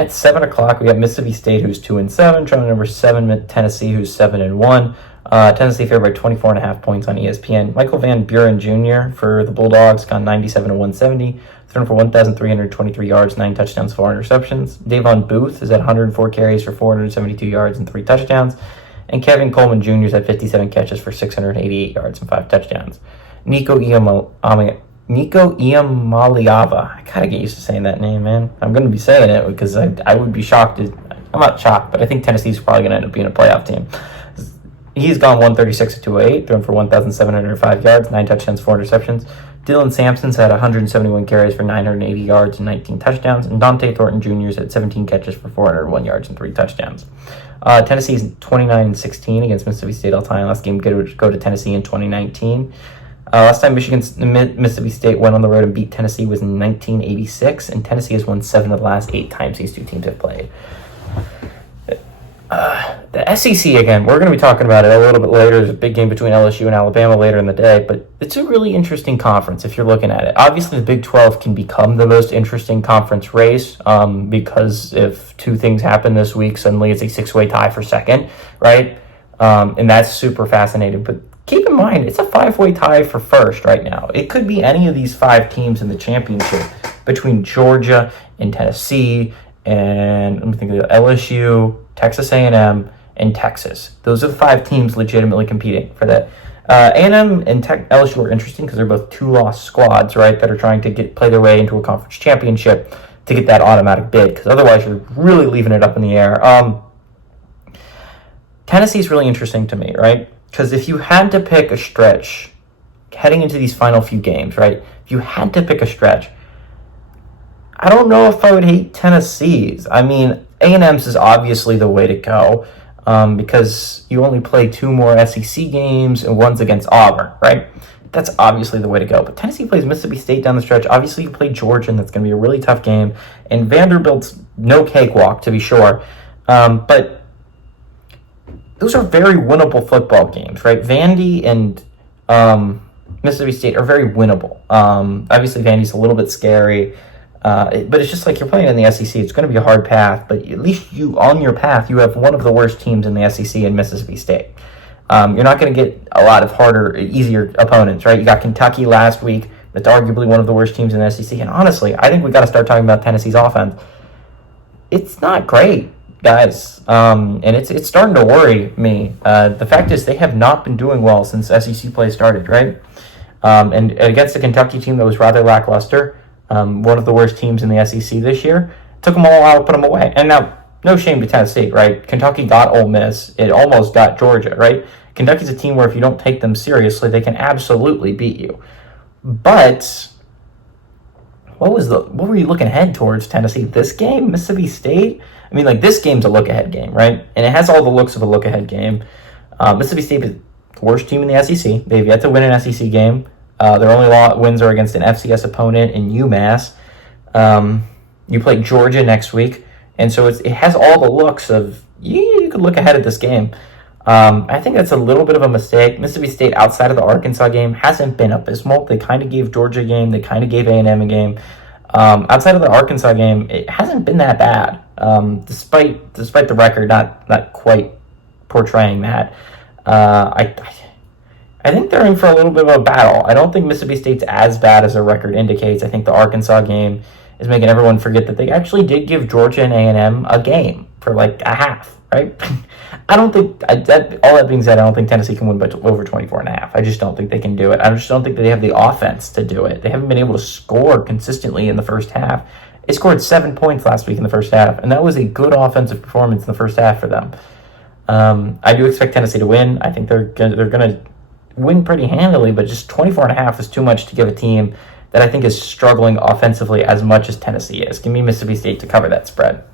At 7 o'clock, we have Mississippi State, who's 2-7, trying number 7, Tennessee, who's 7-1. Tennessee favored by 24.5 points on ESPN. Michael Van Buren Jr. for the Bulldogs, gone 97-170, thrown for 1,323 yards, 9 touchdowns, 4 interceptions. Davon Booth is at 104 carries for 472 yards and 3 touchdowns. And Kevin Coleman Jr. is at 57 catches for 688 yards and 5 touchdowns. Nico Iamaleava. I gotta get used to saying that name, man. I'm going to be saying it because I would be shocked. I'm not shocked, but I think Tennessee's probably going to end up being a playoff team. He's gone 136-208, thrown for 1,705 yards, 9 touchdowns, 4 interceptions. Dylan Sampson's had 171 carries for 980 yards and 19 touchdowns. And Dante Thornton Jr. is at 17 catches for 401 yards and 3 touchdowns. Tennessee's 29-16 against Mississippi State all-time. Last game go to Tennessee in 2019. Last time Mississippi State went on the road and beat Tennessee was in 1986, and Tennessee has won 7 of the last 8 times these two teams have played. The SEC, again, we're going to be talking about it a little bit later. There's a big game between LSU and Alabama later in the day, but it's a really interesting conference if you're looking at it. Obviously, the Big 12 can become the most interesting conference race because if 2 things happen this week, suddenly it's a 6-way tie for second, right? And that's super fascinating. But keep in mind, it's a 5-way tie for first right now. It could be any of these 5 teams in the championship between Georgia and Tennessee and let me think of LSU, Texas A&M, and Texas. Those are the 5 teams legitimately competing for that. A&M and LSU are interesting because they're both 2-loss squads, right, that are trying to play their way into a conference championship to get that automatic bid, because otherwise you're really leaving it up in the air. Tennessee's really interesting to me, right? Because if you had to pick a stretch heading into these final few games, right, if you had to pick a stretch, I don't know if I would hate Tennessee's. I mean, A&M's is obviously the way to go because you only play 2 more SEC games and one's against Auburn, right? That's obviously the way to go. But Tennessee plays Mississippi State down the stretch. Obviously, you play Georgia, and that's going to be a really tough game. And Vanderbilt's no cakewalk, to be sure. But those are very winnable football games, right? Vandy and Mississippi State are very winnable. Obviously, Vandy's a little bit scary. But it's just like you're playing in the SEC. It's going to be a hard path, but at least on your path, you have one of the worst teams in the SEC in Mississippi State. You're not going to get a lot of easier opponents, right? You got Kentucky last week. That's arguably one of the worst teams in the SEC. And honestly, I think we got to start talking about Tennessee's offense. It's not great, guys. And it's starting to worry me. The fact is they have not been doing well since SEC play started, right? And against the Kentucky team that was rather lackluster, one of the worst teams in the SEC this year, took them all out, put them away. And now, no shame to Tennessee, right? Kentucky got Ole Miss. It almost got Georgia, right? Kentucky's a team where if you don't take them seriously, they can absolutely beat you. But what were you looking ahead towards, Tennessee? This game, Mississippi State? I mean, like, this game's a look-ahead game, right? And it has all the looks of a look-ahead game. Mississippi State is the worst team in the SEC. They've yet to win an SEC game. Their only wins are against an FCS opponent in UMass. You play Georgia next week. And so it has all the looks of, you could look ahead at this game. I think that's a little bit of a mistake. Mississippi State, outside of the Arkansas game, hasn't been abysmal. They kind of gave Georgia a game. They kind of gave A&M a game. Outside of the Arkansas game, it hasn't been that bad, despite the record not quite portraying that. I think they're in for a little bit of a battle. I don't think Mississippi State's as bad as their record indicates. I think the Arkansas game is making everyone forget that they actually did give Georgia and A&M a game for like a half, right? I don't think, all that being said, I don't think Tennessee can win by over 24.5. I just don't think they can do it. I just don't think they have the offense to do it. They haven't been able to score consistently in the first half. They scored 7 points last week in the first half, and that was a good offensive performance in the first half for them. I do expect Tennessee to win. I think they're going to win pretty handily, but just 24.5 is too much to give a team that I think is struggling offensively as much as Tennessee is. Give me Mississippi State to cover that spread.